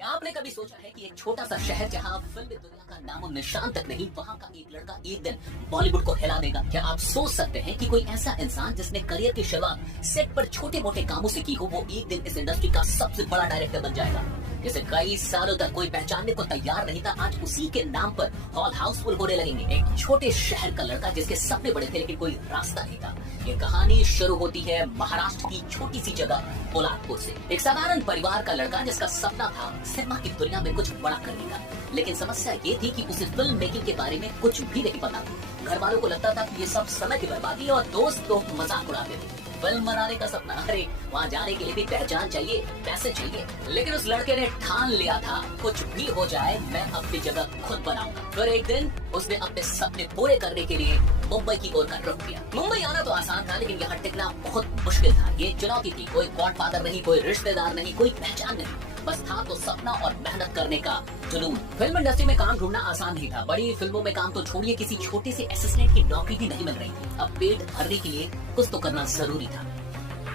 आपने कभी सोचा है कि एक छोटा सा शहर जहां फिल्म दुनिया का नामो निशान तक नहीं, वहां का एक लड़का एक दिन बॉलीवुड को हिला देगा? क्या आप सोच सकते हैं कि कोई ऐसा इंसान जिसने करियर की शुरुआत सेट पर छोटे मोटे कामों से की हो, वो एक दिन इस इंडस्ट्री का सबसे बड़ा डायरेक्टर बन जाएगा? जिसे कई सालों तक कोई पहचानने को तैयार नहीं था, आज उसी के नाम पर हॉल हाउसफुल होने लगेंगे। एक छोटे शहर का लड़का जिसके सपने बड़े थे लेकिन कोई रास्ता नहीं था। ये कहानी शुरू होती है महाराष्ट्र की छोटी सी जगह पोलादपुर से। एक साधारण परिवार का लड़का जिसका सपना था सिनेमा की दुनिया में कुछ बड़ा करने का, लेकिन समस्या ये थी कि उसे फिल्म मेकिंग के बारे में कुछ भी नहीं पता था। घर वालों को लगता था कि ये सब समय की बर्बादी और दोस्त लोग मजाक उड़ाते थे। फिल्म बनाने का सपना, अरे वहाँ जाने के लिए भी पहचान चाहिए, पैसे चाहिए। लेकिन उस लड़के ने ठान लिया था कुछ भी हो जाए मैं अपनी जगह खुद बनाऊंगा। फिर एक दिन उसने अपने सपने पूरे करने के लिए मुंबई की ओर का रुख किया। मुंबई आना तो आसान था लेकिन यहाँ टिकना बहुत मुश्किल था। ये चुनौती थी। कोई गॉडफादर नहीं, कोई रिश्तेदार नहीं, कोई पहचान नहीं, बस था तो सपना और मेहनत करने का जुनून। फिल्म इंडस्ट्री में काम ढूंढना आसान नहीं था। बड़ी फिल्मों में काम तो छोड़िए, किसी छोटे से असिस्टेंट की नौकरी भी नहीं मिल रही थी। अब पेट भरने के लिए कुछ तो करना जरूरी था।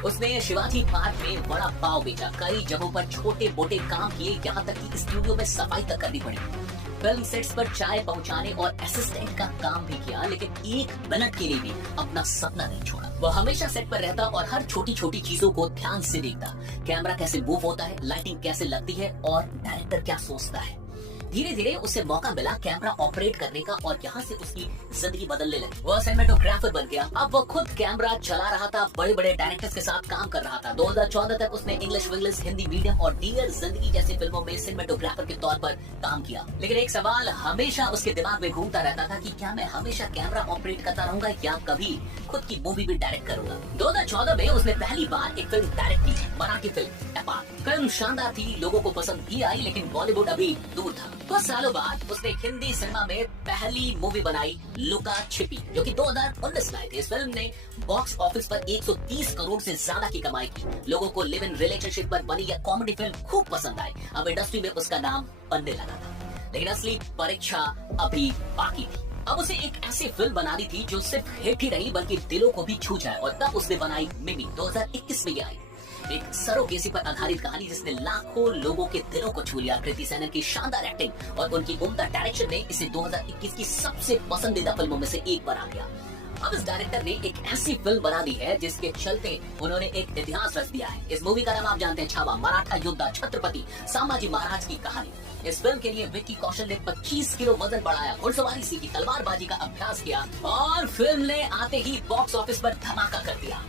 उसने शिवाजी पार्क में बड़ा पाव बेचा, कई जगहों पर छोटे मोटे काम किए, यहाँ तक कि स्टूडियो में सफाई तक करनी पड़ी। फिल्म सेट्स पर चाय पहुंचाने और असिस्टेंट का काम भी किया, लेकिन एक मिनट के लिए भी अपना सपना नहीं छोड़ा। वह हमेशा सेट पर रहता और हर छोटी छोटी चीजों को ध्यान से देखता। कैमरा कैसे मूव होता है, लाइटिंग कैसे लगती है और डायरेक्टर क्या सोचता है। धीरे धीरे उसे मौका मिला कैमरा ऑपरेट करने का और यहाँ से उसकी जिंदगी बदलने लगी। वह सिनेमेटोग्राफर बन गया। अब वह खुद कैमरा चला रहा था, बड़े बड़े डायरेक्टर्स के साथ काम कर रहा था। 2014 तक उसने इंग्लिश विंग्लिश, हिंदी मीडियम और डियर जिंदगी जैसी फिल्मों में सिनेमेटोग्राफर के तौर पर काम किया। लेकिन एक सवाल हमेशा उसके दिमाग में घूमता रहता था कि क्या मैं हमेशा कैमरा ऑपरेट करता रहूंगा या कभी खुद की मूवी भी डायरेक्ट करूंगा। 2014 में उसने पहली बार एक फिल्म डायरेक्ट की, मराठी फिल्म टपाल। फिल्म शानदार थी, लोगों को पसंद भी आई, लेकिन बॉलीवुड अभी दूर था। कुछ सालों बाद उसने हिंदी सिनेमा में पहली मूवी बनाई लुका छिपी, जो कि 2019 में आई थी। इस फिल्म ने बॉक्स ऑफिस पर 130 करोड़ से ज्यादा की कमाई की। लोगों को लिव इन रिलेशनशिप पर बनी यह कॉमेडी फिल्म खूब पसंद आई। अब इंडस्ट्री में उसका नाम बनने लगा था, लेकिन असली परीक्षा अभी बाकी थी। अब उसे एक ऐसी फिल्म बनानी थी जो सिर्फ हिट ही नहीं बल्कि दिलों को भी छू जाए, और तब उसने बनाई मिमी। 2021 में ये आई, एक सरोगेसी पर आधारित कहानी जिसने लाखों लोगों के दिलों को छू लिया। कृति सेनन की शानदार एक्टिंग और उनकी उम्दा डायरेक्शन ने इसे 2021 की सबसे पसंदीदा फिल्मों में से एक बना दिया। अब इस डायरेक्टर ने एक ऐसी फिल्म बना दी है जिसके चलते उन्होंने एक इतिहास रच दिया है। इस मूवी का नाम आप जानते हैं, छावा। मराठा योद्धा छत्रपति संभाजी महाराज की कहानी। इस फिल्म के लिए विक्की कौशल ने 25 किलो वजन बढ़ाया, घुड़सवारी सीखी, तलवारबाजी का अभ्यास किया और फिल्म ने आते ही बॉक्स ऑफिस पर धमाका कर दिया।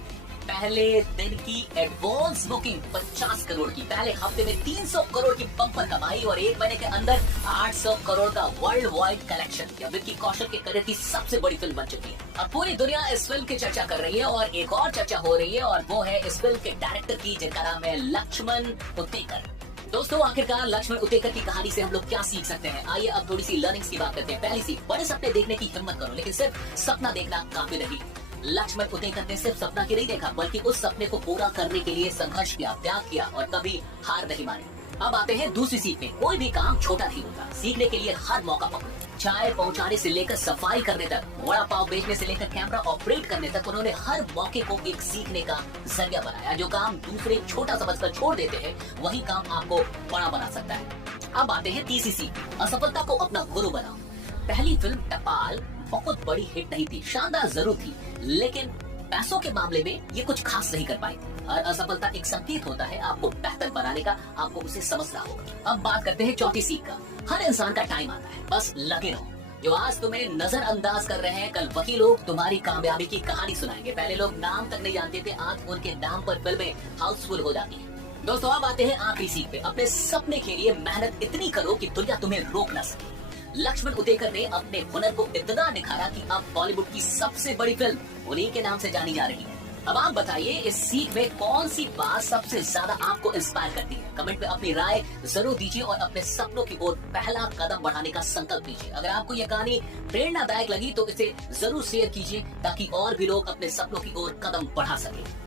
पहले दिन की एडवांस बुकिंग 50 करोड़ की, पहले हफ्ते में 300 करोड़ की बम्पर कमाई और एक महीने के अंदर 800 करोड़ का वर्ल्ड वाइड कलेक्शन। यह विक्की कौशल के करियर की सबसे बड़ी फिल्म बन चुकी है। अब पूरी दुनिया इस फिल्म की चर्चा कर रही है और एक और चर्चा हो रही है, और वो है इस फिल्म के डायरेक्टर की, जिनका नाम है लक्ष्मण उतेकर। दोस्तों, आखिरकार लक्ष्मण उतेकर की कहानी से हम लोग क्या सीख सकते हैं? आइए अब थोड़ी सी लर्निंग्स की बात करते हैं। पहली सीख, बड़े सपने देखने की हिम्मत करो, लेकिन सिर्फ सपना देखना काफी नहीं। लक्ष्मण उतेकर ने सिर्फ सपना की नहीं देखा, बल्कि उस सपने को पूरा करने के लिए संघर्ष किया, त्याग किया और कभी हार नहीं मानी। अब आते हैं दूसरी सीख में। कोई भी काम छोटा नहीं होता, सीखने के लिए हर मौका पकड़ो। चाय पहुंचाने से लेकर सफाई करने तक, वड़ा पाव बेचने से लेकर कैमरा ऑपरेट करने तक, उन्होंने हर मौके को एक सीखने का जरिया बनाया। जो काम दूसरे छोटा समझकर छोड़ देते हैं, वही काम आपको बड़ा बना सकता है। अब आते हैं तीसरी सीख, असफलता को अपना गुरु बनाओ। पहली फिल्म टपाल बहुत बड़ी हिट नहीं थी, शानदार जरूर थी, लेकिन पैसों के मामले में ये कुछ खास नहीं कर पाई। हर असफलता एक संकेत होता है आपको बेहतर बनाने का, आपको उसे समझना होगा। अब बात करते हैं चौथी सीख का। हर इंसान का टाइम आता है, बस लगे रहो। जो आज तुम्हें नजरअंदाज कर रहे हैं, कल वही लोग तुम्हारी कामयाबी की कहानी सुनाएंगे। पहले लोग नाम तक नहीं जानते थे, आज उनके नाम पर फिल्में हाउसफुल हो जाती है। दोस्तों, अब आते हैं आखिरी सीख पे। अपने सपने के लिए मेहनत इतनी करो कि दुनिया तुम्हें रोक न सके। लक्ष्मण उतेकर ने अपने हुनर को इतना निखारा कि अब बॉलीवुड की सबसे बड़ी फिल्म उन्हीं के नाम से जानी जा रही है। अब आप बताइए, इस सीख में कौन सी बात सबसे ज्यादा आपको इंस्पायर करती है? कमेंट में अपनी राय जरूर दीजिए और अपने सपनों की ओर पहला कदम बढ़ाने का संकल्प लीजिए। अगर आपको यह कहानी प्रेरणादायक लगी तो इसे जरूर शेयर कीजिए, ताकि और भी लोग अपने सपनों की ओर कदम बढ़ा सके।